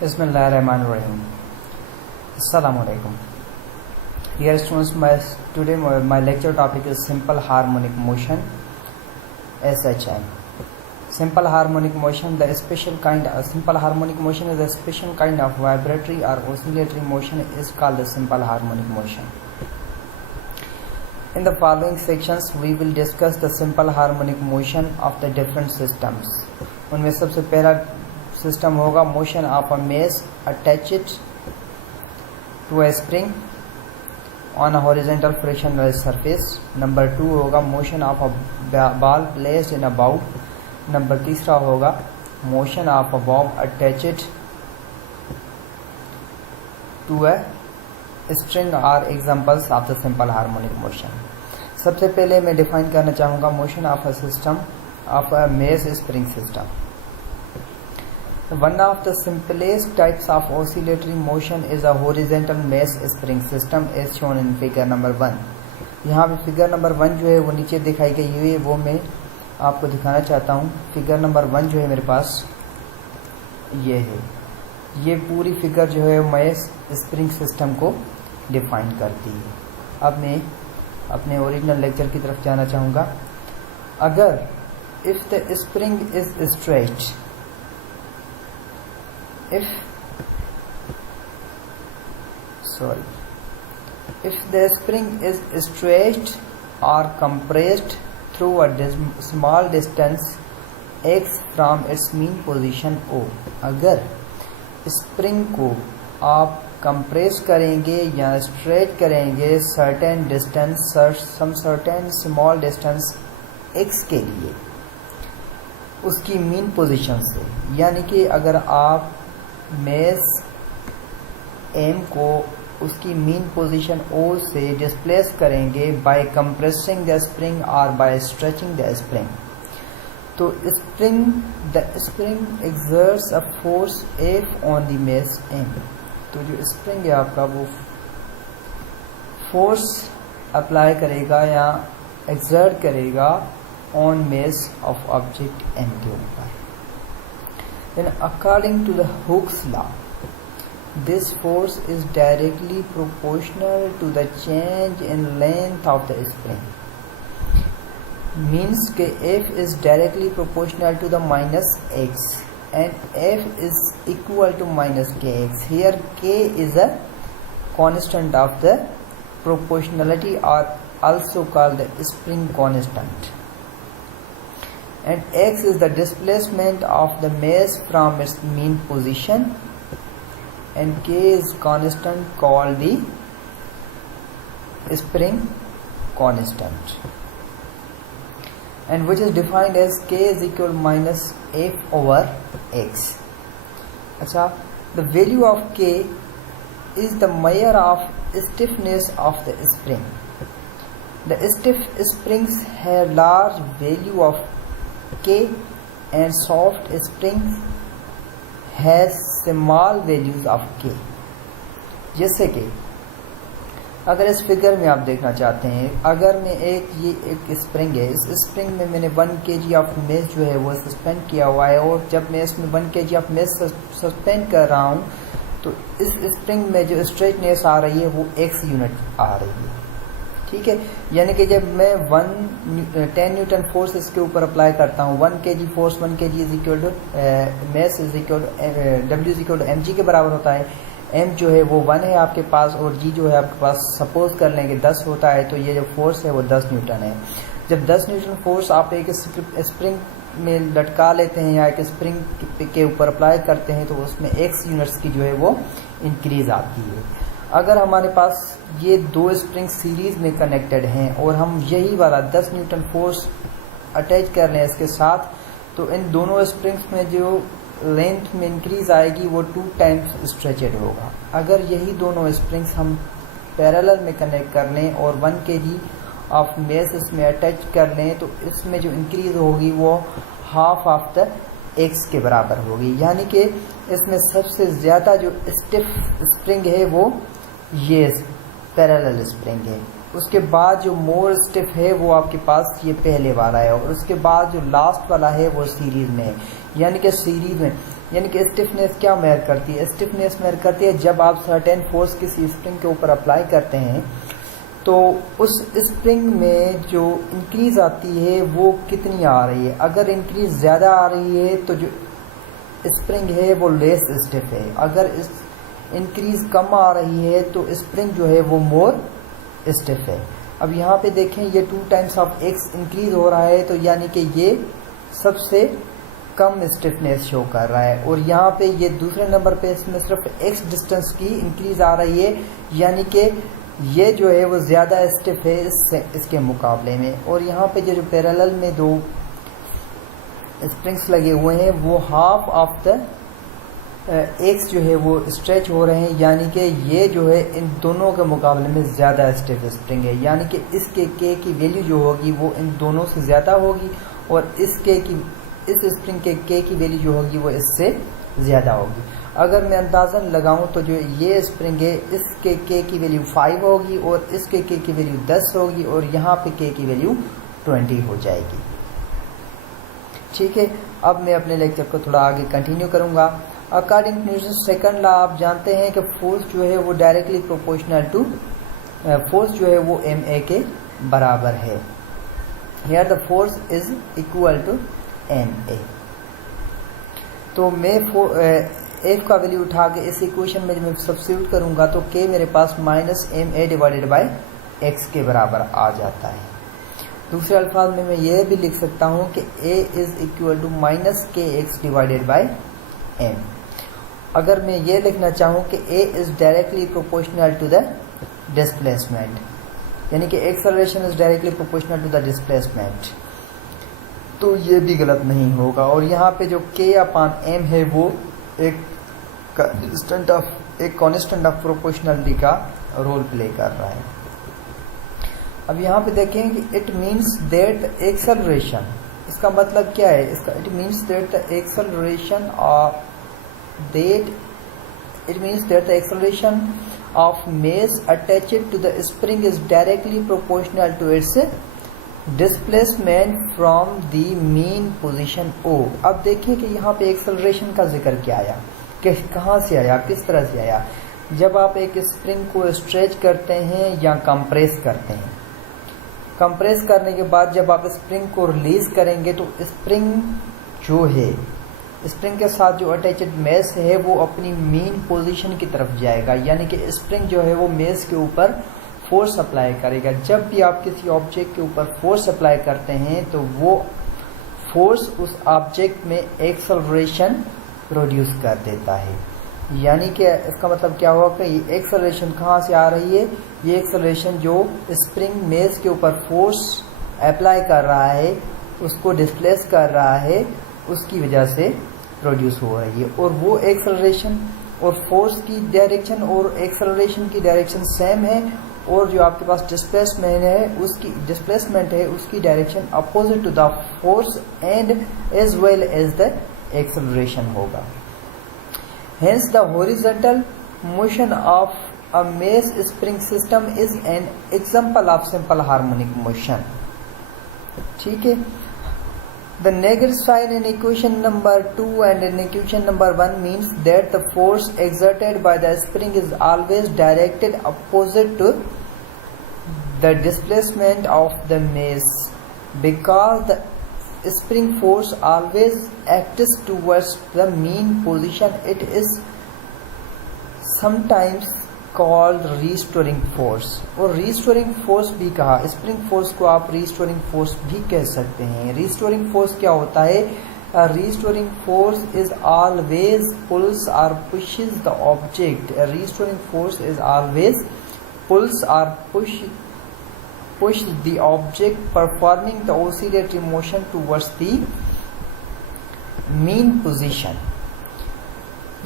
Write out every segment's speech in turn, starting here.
Bismillahirrahmanirrahim. Assalamu alaikum. Dear students, today my lecture topic is simple harmonic motion, SHM. Simple harmonic motion, simple harmonic motion is a special kind of vibratory or oscillatory motion is called the simple harmonic motion. In the following sections, we will discuss the simple harmonic motion of the different systems. उनमें सबसे पहला system होगा motion of a mass attached to a spring on a horizontal frictionless surface. Number 2 होगा motion of a ball placed in a bowl. Number 3 होगा motion of a bob attached to a string are examples of the simple harmonic motion. सबसे पहले मैं define करना चाहूँगा motion of a system of a mass spring system. One of the simplest types of oscillatory motion is a horizontal mesh spring system as shown in figure number 1. यहाँ पे figure number 1 जो है वो नीचे दिखाई गई हुई है, वो मैं आपको दिखाना चाहता हूँ. फिगर नंबर 1 जो है मेरे पास ये है. ये पूरी फिगर जो है मेश स्प्रिंग सिस्टम को डिफाइन करती है. अब मैं अपने ओरिजिनल लेक्चर की तरफ जाना चाहूँगा. अगर if the spring is stretch, if the spring is stretched or compressed through a small distance x from its mean position O. अगर स्प्रिंग को आप कंप्रेस करेंगे या स्ट्रेच करेंगे certain distance, some certain small distance x के लिए उसकी mean position से, यानी कि अगर आप मेस एम को उसकी मीन पोजीशन ओ से डिस्प्लेस करेंगे बाय कंप्रेसिंग द स्प्रिंग और बाय स्ट्रेचिंग द स्प्रिंग, तो the spring exerts a force F on the mass M. तो जो स्प्रिंग है आपका वो फोर्स अप्लाई करेगा या एक्सर्ट करेगा on mass of object M के ऊपर. Then according to the Hooke's law, this force is directly proportional to the change in length of the spring. Means कि F is directly proportional to the minus x and F is equal to minus kx. Here k is a constant of the proportionality or also called the spring constant. And x is the displacement of the mesh from its mean position, and k is constant called the spring constant, and which is defined as k is equal to minus f over x. अच्छा, the value of k is the measure of stiffness of the spring. The stiff springs have large value of K and soft springs has small values of K. जैसे कि अगर इस figure में आप देखना चाहते हैं, अगर मैं ये एक स्प्रिंग है, इस स्प्रिंग में मैंने 1 kg ऑफ मेस जो है वो सस्पेंड किया हुआ है, और जब मैं इसमें 1 kg ऑफ मेस सस्पेंड कर रहा हूँ तो इस स्प्रिंग में जो स्ट्रेचनेस आ रही है वो x यूनिट आ रही है. ठीक है, यानी कि जब मैं 10 न्यूटन फोर्स इसके ऊपर अप्लाई करता हूँ, 1 kg force 1 kg is equal to mass is equal to W is equal to mg के बराबर होता है. m जो है वो 1 है आपके पास, और g जो है आपके पास सपोज कर लेंगे 10 होता है, तो ये जो फोर्स है वो 10 न्यूटन है. जब 10 न्यूटन फोर्स आप एक स्प्रिंग में लटका लेते हैं या एक स्प्रिंग के ऊपर अप्लाई करते हैं, तो उसमें x यूनिट्स की जो है वो इंक्रीज आती है. अगर हमारे पास ये 2 स्प्रिंग सीरीज में कनेक्टेड हैं और हम यही वाला 10 न्यूटन फोर्स अटैच कर रहे हैं इसके साथ, तो इन दोनों स्प्रिंग्स में जो लेंथ में इंक्रीज आएगी वो 2 टाइम्स स्ट्रेचड होगा. अगर यही दोनों स्प्रिंग्स हम पैरेलल में कनेक्ट कर लें और 1 kg ऑफ मेस इसमें अटैच कर लें, तो इसमें जो इंक्रीज होगी वो हाफ ऑफ द x के बराबर होगी. यानी कि इसमें सबसे ज़्यादा जो स्टिफ स्प्रिंग है वो ये पैरेलल स्प्रिंग है. उसके बाद जो मोर स्टिफ है वो आपके पास ये पहले वाला है, और उसके बाद जो लास्ट वाला है वो सीरीज में है. यानी कि सीरीज में यानी कि स्टिफनेस क्या मेजर करती है? स्टिफनेस मेजर करती है जब आप सर्टेन फोर्स किसी स्प्रिंग के ऊपर अप्लाई करते हैं तो उस स्प्रिंग में जो इंक्रीज आती है वो कितनी आ रही है। अगर इंक्रीज ज़्यादा आ रही है तो जो स्प्रिंग है वो लेस स्टिफ है, अगर इस इंक्रीज कम आ रही है तो स्प्रिंग जो है वो मोर स्टिफ है। अब यहाँ पे देखें ये 2 टाइम्स ऑफ एक्स इंक्रीज हो रहा है तो यानी कि ये सबसे कम स्टिफनेस शो कर रहा है, और यहाँ पे ये दूसरे नंबर पे इसमें सिर्फ एक्स डिस्टेंस की इंक्रीज आ रही है, यानी कि ये जो है वो ज़्यादा स्टिफ है इसके मुकाबले में। और यहाँ पे जो पैरेलल में 2 स्प्रिंग्स लगे हुए हैं वो हाफ ऑफ द एक्स जो है वो स्ट्रेच हो रहे हैं, यानी कि ये जो है इन दोनों के मुकाबले में ज़्यादा स्टिफ स्प्रिंग है, यानी कि इसके के की वैल्यू जो होगी वो इन दोनों से ज़्यादा होगी, और इस स्प्रिंग के के की वैल्यू जो होगी वो इससे ज़्यादा होगी। अगर मैं अंदाज़न लगाऊं तो जो ये स्प्रिंग है इसके के की वैल्यू 5 होगी और इसके के की वैल्यू 10 होगी, और यहाँ पे के की वैल्यू 20 हो जाएगी। ठीक है, अब मैं अपने लेक्चर को थोड़ा आगे कंटिन्यू करूँगा। According to Newton second law आप जानते हैं कि फोर्स जो है वो डायरेक्टली प्रोपोर्शनल टू फोर्स जो है वो ma के बराबर है। Here the force is equal to ma। तो मैं एफ का वैल्यू उठा के इस इक्वेशन में जब मैं सब्स्टिट्यूट करूंगा तो के मेरे पास -ma डिवाइडेड बाय एक्स के बराबर आ जाता है। दूसरे अल्फाज में मैं यह भी लिख सकता हूं कि a is equal to -kx divided by m। अगर मैं ये लिखना चाहूँ कि a is directly proportional to the displacement, यानी कि acceleration is directly proportional to the displacement, तो ये भी गलत नहीं होगा। और यहाँ पे जो k अपॉन m है वो एक कांस्टेंट ऑफ प्रोपोर्शनलिटी का रोल प्ले कर रहा है। अब यहाँ पे देखें कि इट मीन्स दैट एक्सेलरेशन, इसका मतलब क्या है? इसका it means that the acceleration of mass attached to the spring is directly proportional to its displacement from the mean position O। अब देखिए कि यहाँ पे एक्सेलरेशन का जिक्र क्या आया, कि कहाँ से आया, किस तरह से आया। जब आप एक स्प्रिंग को स्ट्रेच करते हैं या कंप्रेस करते हैं, कंप्रेस करने के बाद जब आप स्प्रिंग को रिलीज करेंगे तो स्प्रिंग जो है, स्प्रिंग के साथ जो अटैच्ड मेस है वो अपनी मीन पोजीशन की तरफ जाएगा, यानी कि स्प्रिंग जो है वो मेस के ऊपर फोर्स अप्लाई करेगा। जब भी आप किसी ऑब्जेक्ट के ऊपर फोर्स अप्लाई करते हैं तो वो फोर्स उस ऑब्जेक्ट में एक्सेलरेशन प्रोड्यूस कर देता है। यानी कि इसका मतलब क्या हुआ कि ये एक्सेलरेशन कहाँ से आ रही है? ये एक्सेलरेशन जो स्प्रिंग मेस के ऊपर फोर्स अप्लाई कर रहा है, उसको डिस्प्लेस कर रहा है, उसकी वजह से प्रोड्यूस हो रही है। और वो एक्सेलरेशन और फोर्स की डायरेक्शन और एक्सेलरेशन की डायरेक्शन सेम है, और जो आपके पास डिस्प्लेसमेंट है उसकी direction opposite to the force and as well as the acceleration होगा। Hence the horizontal motion of a mass spring system is an example of simple harmonic motion। ठीक है, the negative sign in equation number 2 and in equation number 1 means that the force exerted by the spring is always directed opposite to the displacement of the mass, because the spring force always acts towards the mean position. It is sometimes called restoring force। और restoring force भी कहा, spring force को आप restoring force भी कह सकते हैं। restoring force क्या होता है? restoring force is always pulls or pushes the object। restoring force is always pulls or push the object performing the oscillatory motion towards the mean position।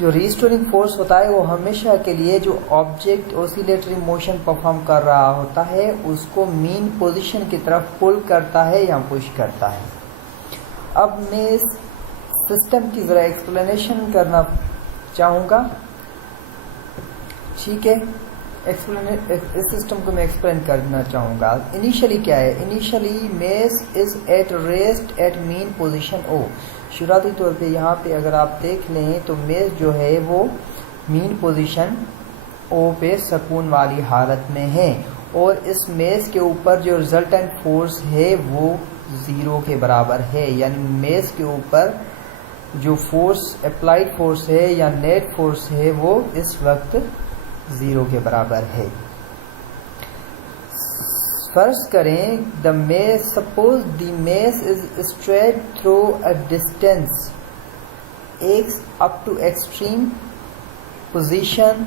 जो रिस्टोरिंग फोर्स होता है वो हमेशा के लिए जो ऑब्जेक्ट ऑसिलेटरी मोशन परफॉर्म कर रहा होता है उसको मीन पोजीशन की तरफ पुल करता है या पुश करता है। अब मैं इस सिस्टम की जरा एक्सप्लेनेशन करना चाहूँगा। ठीक है, इस सिस्टम को मैं एक्सप्लेन करना चाहूँगा। इनिशियली क्या है? Initially mass is at rest at mean position O. शुरुआती तौर पे यहाँ पे अगर आप देख लें तो मेस जो है वो मीन पोजीशन ओ पे सुकून वाली हालत में है और इस मेस के ऊपर जो रिजल्टेंट फोर्स है वो 0 के बराबर है। यानी मेस के ऊपर जो फोर्स अप्लाइड फोर्स है या नेट फोर्स है वो इस वक्त 0 के बराबर है। फर्ज करें the mess, suppose the mess is straight through a distance x up to extreme position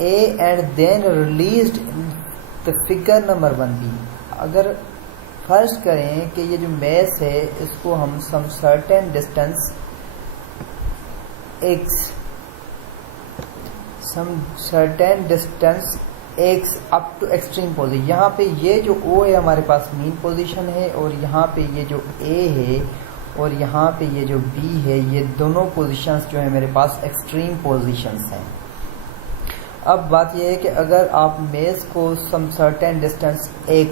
A and then released in the figure number 1b। अगर फर्ज करें कि ये जो मेस है इसको हम some certain distance x up to extreme position, यहाँ पे ये जो O है हमारे पास मीन पोजीशन है और यहाँ पे ये जो A है और यहाँ पे ये जो B है, ये दोनों पोजीशंस जो है मेरे पास एक्सट्रीम पोजीशंस हैं। अब बात यह है कि अगर आप मेस को some certain distance x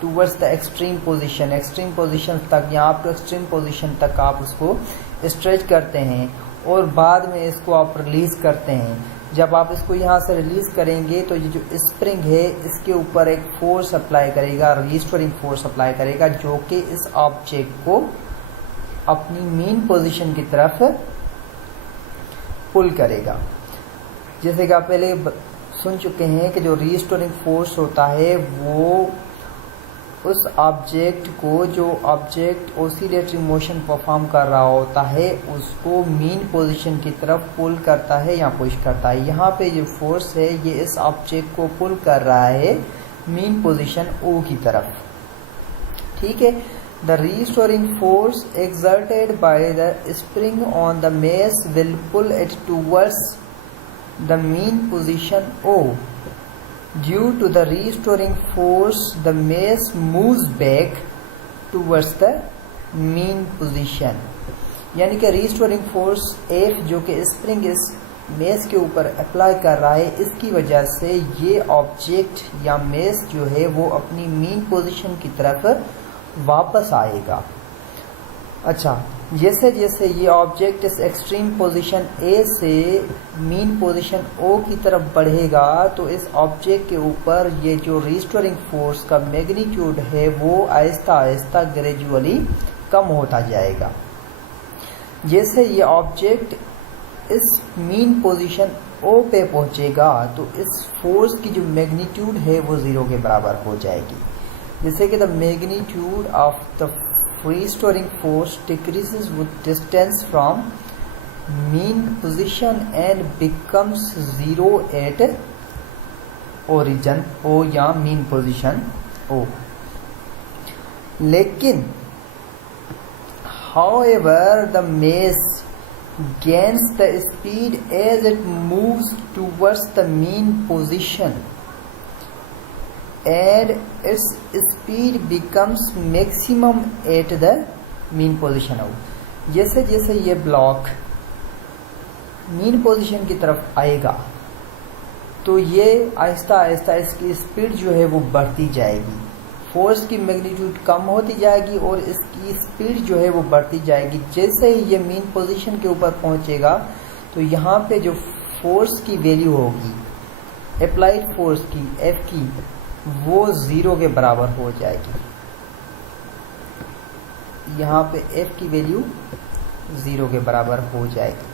towards the extreme position तक या आप एक्सट्रीम पोजीशन तक आप उसको स्ट्रेच करते हैं और बाद में इसको आप रिलीज करते हैं। जब आप इसको यहाँ से रिलीज करेंगे तो ये जो स्प्रिंग है इसके ऊपर एक फोर्स अप्लाई करेगा, रिलीस्टरिंग फोर्स अप्लाई करेगा, जो कि इस ऑब्जेक्ट को अपनी मीन पोजीशन की तरफ पुल करेगा। जैसे कि आप पहले सुन चुके हैं कि जो रिस्टोरिंग फोर्स होता है वो उस ऑब्जेक्ट को, जो ऑब्जेक्ट ऑसिलेटरी मोशन परफॉर्म कर रहा होता है, उसको मीन पोजीशन की तरफ पुल करता है या पुश करता है। यहाँ पे जो फोर्स है ये इस ऑब्जेक्ट को पुल कर रहा है मीन पोजीशन ओ की तरफ। ठीक है। The restoring force exerted by the spring on the mass will pull it towards the mean position O. Due to the restoring force, the mass moves back towards the mean position. यानी कि restoring force F जो कि spring इस mess के ऊपर apply कर रहा है, इसकी वजह से ये ऑब्जेक्ट या मेस जो है वो अपनी मीन पोजीशन की तरफ वापस आएगा। अच्छा, जैसे जैसे ये ऑब्जेक्ट इस एक्सट्रीम पोजीशन ए से मीन पोजीशन ओ की तरफ बढ़ेगा तो इस ऑब्जेक्ट के ऊपर ये जो रिस्टोरिंग फोर्स का मैग्नीट्यूड है वो आहिस्ता आहिस्ता ग्रेजुअली कम होता जाएगा। जैसे ये ऑब्जेक्ट इस मीन पोजीशन ओ पे पहुंचेगा तो इस फोर्स की जो मैग्नीट्यूड है वो 0 के बराबर हो जाएगी। जैसे कि the magnitude of the restoring force decreases with distance from mean position and becomes 0 at origin O या mean position O। लेकिन however the mass gains the speed as it moves towards the mean position and its speed becomes maximum at the mean position O। जैसे जैसे ये block mean position की तरफ आएगा तो ये आहिस्ता आहिस्ता इसकी स्पीड जो है वो बढ़ती जाएगी, फोर्स की मैग्नीट्यूड कम होती जाएगी और इसकी स्पीड जो है वो बढ़ती जाएगी। जैसे ही ये मीन पोजीशन के ऊपर पहुंचेगा तो यहाँ पे जो फोर्स की वैल्यू होगी अप्लाइड फोर्स की F की वो 0 के बराबर हो जाएगी। यहाँ पे F की वैल्यू 0 के बराबर हो जाएगी।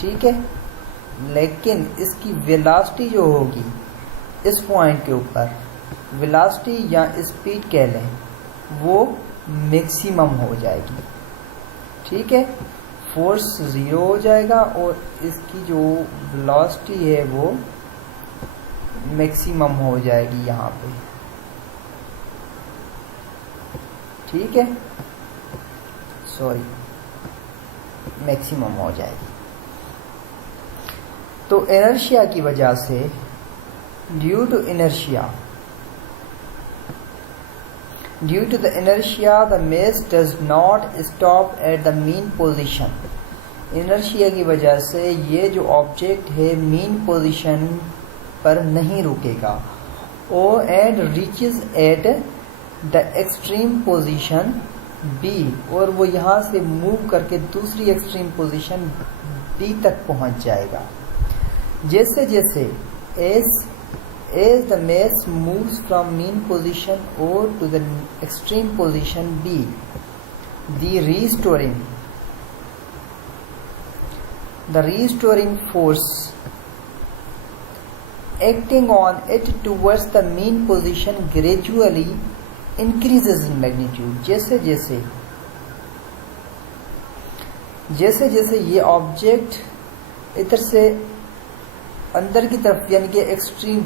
ठीक है। लेकिन इसकी वेलोसिटी जो होगी इस पॉइंट के ऊपर, वेलोसिटी या स्पीड कह लें, वो मैक्सिमम हो जाएगी। ठीक है। फोर्स 0 हो जाएगा और इसकी जो वेलोसिटी है वो मैक्सिमम हो जाएगी यहाँ पे। ठीक है, सॉरी, मैक्सिमम हो जाएगी। तो इनर्शिया की वजह से, due to the inertia the mass does not stop at the mean position. Inertia की वजह से ये जो ऑब्जेक्ट है मीन पोजीशन पर नहीं रुकेगा O and reaches at the extreme position B और वो यहाँ से मूव करके दूसरी एक्सट्रीम पोजीशन बी तक पहुँच जाएगा। जैसे जैसे as the mass moves from mean position O to the extreme position B, the restoring force acting on it towards the mean position gradually increases in magnitude। जैसे जैसे ये ऑब्जेक्ट इधर से अंदर की तरफ यानी कि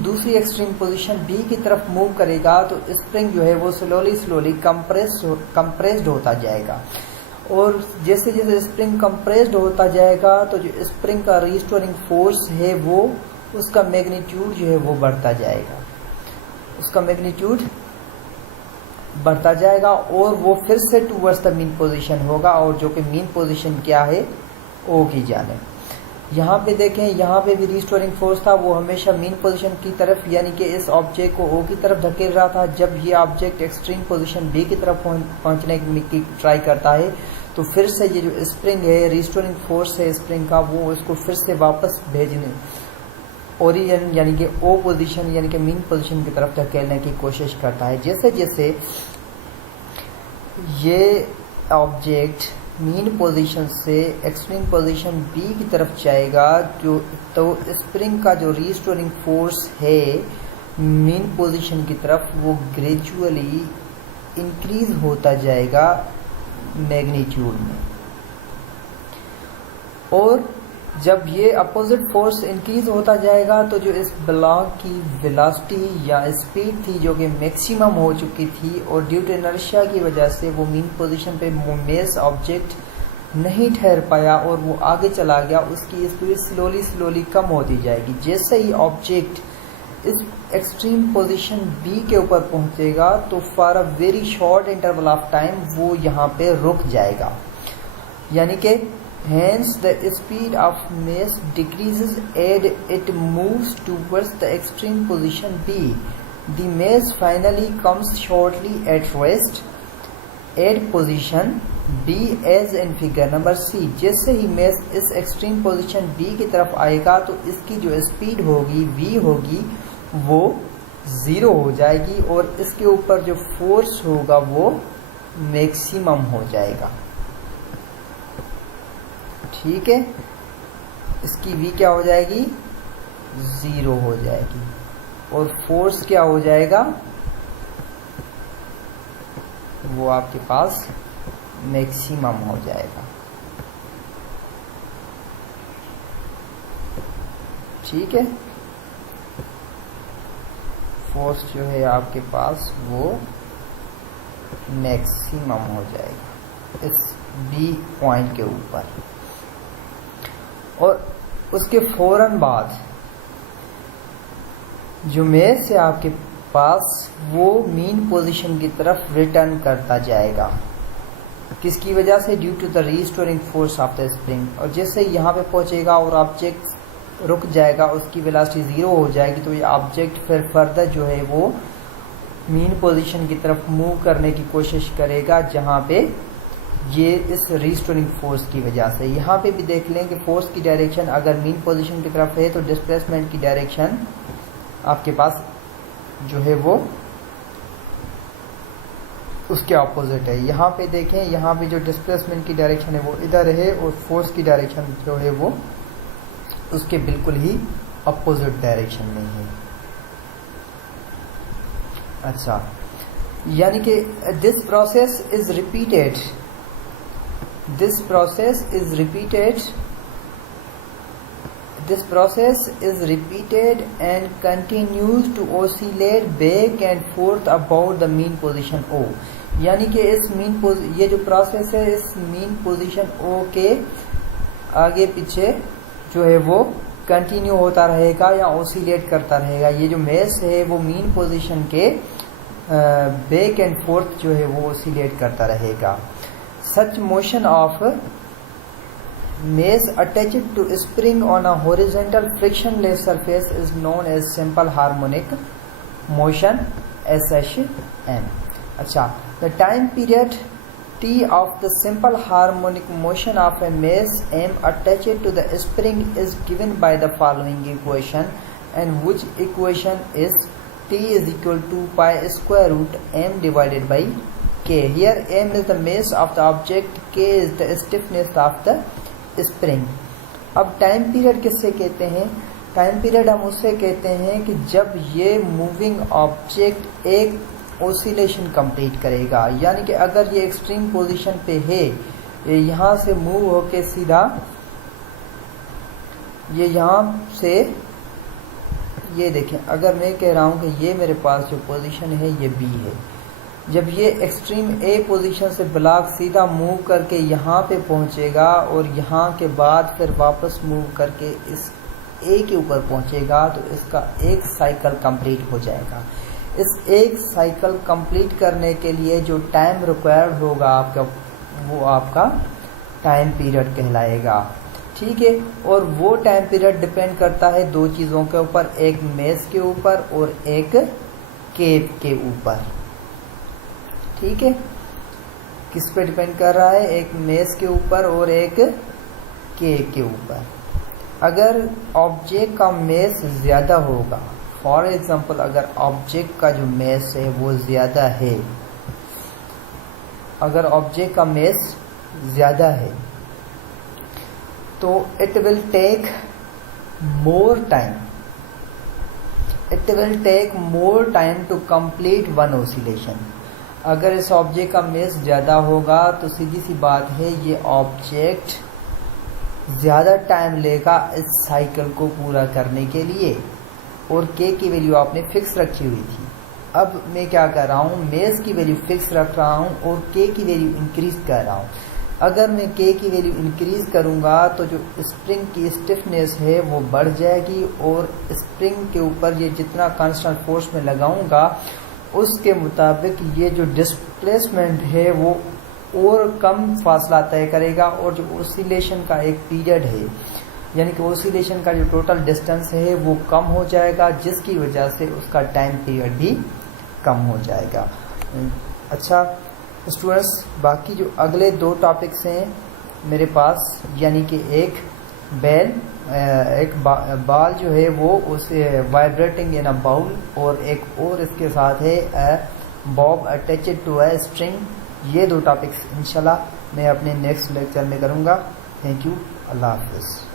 दूसरी एक्सट्रीम पोजीशन बी की तरफ मूव करेगा तो स्प्रिंग जो है वो स्लोली कंप्रेस्ड होता जाएगा। और जैसे जैसे स्प्रिंग कंप्रेस्ड होता जाएगा तो जो स्प्रिंग का रिस्टोरिंग फोर्स है वो उसका मैग्नीट्यूड जो है वो बढ़ता जाएगा और वो फिर से टूवर्ड्स द मीन पोजीशन होगा और जो कि मीन पोजीशन क्या है ओ की जानिब। यहाँ पे देखें, यहाँ पे भी रिस्टोरिंग फोर्स था वो हमेशा मीन पोजीशन की तरफ यानी कि इस ऑब्जेक्ट को ओ की तरफ धकेल रहा था। जब ये ऑब्जेक्ट एक्सट्रीम पोजीशन बी की तरफ पहुंचने की ट्राई करता है तो फिर से ये जो स्प्रिंग है, रिस्टोरिंग फोर्स है स्प्रिंग का, वो इसको फिर से वापस भेजने ओरिजिन यानी कि ओ पोजीशन यानी कि मीन पोजीशन की तरफ धकेलने की कोशिश करता है। जैसे जैसे ये ऑब्जेक्ट मीन पोजीशन से एक्सट्रीम पोजीशन बी की तरफ जाएगा तो स्प्रिंग का जो रिस्टोरिंग फोर्स है मीन पोजीशन की तरफ वो ग्रेजुअली इंक्रीज होता जाएगा मैग्नीट्यूड में। और जब ये अपोजिट फोर्स इंक्रीज होता जाएगा तो जो इस ब्लॉक की वेलोसिटी या स्पीड थी जो कि मैक्सिमम हो चुकी थी और ड्यू टू इनर्शिया की वजह से वो मीन पोजीशन पे मेस ऑब्जेक्ट नहीं ठहर पाया और वो आगे चला गया, उसकी स्पीड स्लोली कम होती जाएगी। जैसे ही ऑब्जेक्ट इस एक्सट्रीम पोजीशन बी के ऊपर पहुंचेगा तो for a very short interval of time वो यहाँ पे रुक जाएगा, यानी कि hence the speed of mass decreases as it moves towards the extreme position B. The mass finally comes shortly at rest at position B as in figure number C। जैसे ही mass इस extreme position B की तरफ आएगा तो इसकी जो speed होगी V होगी वो 0 हो जाएगी और इसके ऊपर जो force होगा वो maximum हो जाएगा। ठीक है, इसकी V क्या हो जाएगी 0 हो जाएगी और फोर्स क्या हो जाएगा वो आपके पास मैक्सिमम हो जाएगा। ठीक है, फोर्स जो है आपके पास वो मैक्सिमम हो जाएगा इस B पॉइंट के ऊपर। और उसके फौरन बाद जो मेस है आपके पास वो मीन पोजीशन की तरफ रिटर्न करता जाएगा। किसकी वजह से? Due to the restoring force of the spring. और जैसे यहाँ पे पहुंचेगा और ऑब्जेक्ट रुक जाएगा, उसकी वेलोसिटी 0 हो जाएगी तो ये ऑब्जेक्ट फिर फर्दर जो है वो मीन पोजीशन की तरफ मूव करने की कोशिश करेगा, जहाँ पे ये इस रिस्टोरिंग फोर्स की वजह से। यहाँ पे भी देख लें कि फोर्स की डायरेक्शन अगर मीन पोजीशन की तरफ है तो डिस्प्लेसमेंट की डायरेक्शन आपके पास जो है वो उसके ऑपोजिट है। यहाँ पे देखें, यहाँ पे जो डिस्प्लेसमेंट की डायरेक्शन है वो इधर है और फोर्स की डायरेक्शन जो है वो उसके बिल्कुल ही अपोजिट डायरेक्शन में है। अच्छा, यानी कि this process is repeated and continues to oscillate back and forth about the mean position O। यानी कि ये जो प्रोसेस है इस मीन पोजीशन O के आगे पीछे जो है वो कंटिन्यू होता रहेगा या ओसिलेट करता रहेगा। ये जो मेस है वो मीन पोजीशन के बैक एंड फोर्थ जो है वो ओसिलेट करता रहेगा। Such motion of mass attached to spring on a horizontal frictionless surface is known as simple harmonic motion SHM। अच्छा, the time period T of the simple harmonic motion of a mass M attached to the spring is given by the following equation, and which equation is T is equal to pi square root M divided by K. Here M is the mass of the object, K is the stiffness of the spring. अब time period किससे कहते हैं? Time period हम उससे कहते हैं कि जब ये मूविंग ऑब्जेक्ट एक ओसिलेशन कंप्लीट करेगा, यानी कि अगर ये एक्सट्रीम पोजीशन पे है, ये यहाँ से मूव होके सीधा ये यहाँ से, ये देखें, अगर मैं कह रहा हूँ कि ये मेरे पास जो पोजीशन है ये बी है, जब ये एक्सट्रीम ए पोजीशन से ब्लॉक सीधा मूव करके यहाँ पे पहुँचेगा और यहाँ के बाद फिर वापस मूव करके इस ए के ऊपर पहुँचेगा, तो इसका एक साइकिल कंप्लीट हो जाएगा। इस एक साइकिल कंप्लीट करने के लिए जो टाइम रिक्वायर्ड होगा आपका, वो आपका टाइम पीरियड कहलाएगा। ठीक है, और वो टाइम पीरियड डिपेंड करता है दो चीज़ों के ऊपर, एक मेस के ऊपर और एक केव के ऊपर। ठीक है, किस पे डिपेंड कर रहा है? एक मेस के ऊपर और एक केव के ऊपर। अगर ऑब्जेक्ट का मेस ज़्यादा होगा, फॉर एग्जाम्पल अगर ऑब्जेक्ट का जो मेस है वो ज़्यादा है, अगर ऑब्जेक्ट का मेस ज़्यादा है तो it will take more time, it will take more time to complete one oscillation. अगर इस ऑब्जेक्ट का मेस ज़्यादा होगा तो सीधी सी बात है ये ऑब्जेक्ट ज़्यादा टाइम लेगा इस साइकिल को पूरा करने के लिए, और के की वैल्यू आपने फिक्स रखी हुई थी। अब मैं क्या कर रहा हूँ, मेस की वैल्यू फिक्स रख रहा हूँ और के की वैल्यू इंक्रीज कर रहा हूँ। अगर मैं के की वैल्यू इंक्रीज करूँगा तो जो स्प्रिंग की स्टिफनेस है वो बढ़ जाएगी, और स्प्रिंग के ऊपर ये जितना कांस्टेंट फोर्स में लगाऊंगा उसके मुताबिक ये जो डिस्प्लेसमेंट है वो और कम फासला तय करेगा, और जो ओसिलेशन का एक पीरियड है, यानी कि ओसिलेशन का जो टोटल डिस्टेंस है वो कम हो जाएगा, जिसकी वजह से उसका टाइम पीरियड भी कम हो जाएगा। अच्छा स्टूडेंट्स, बाकी जो अगले दो टॉपिक्स हैं मेरे पास, यानी कि एक बेल, एक बाल जो है वो उसे वाइब्रेटिंग इन अ बाउल, और एक और इसके साथ है bob attached to a string. ये दो टॉपिक्स इंशाल्लाह मैं अपने नेक्स्ट लेक्चर में करूँगा। थैंक यू, अल्लाह हाफिज़।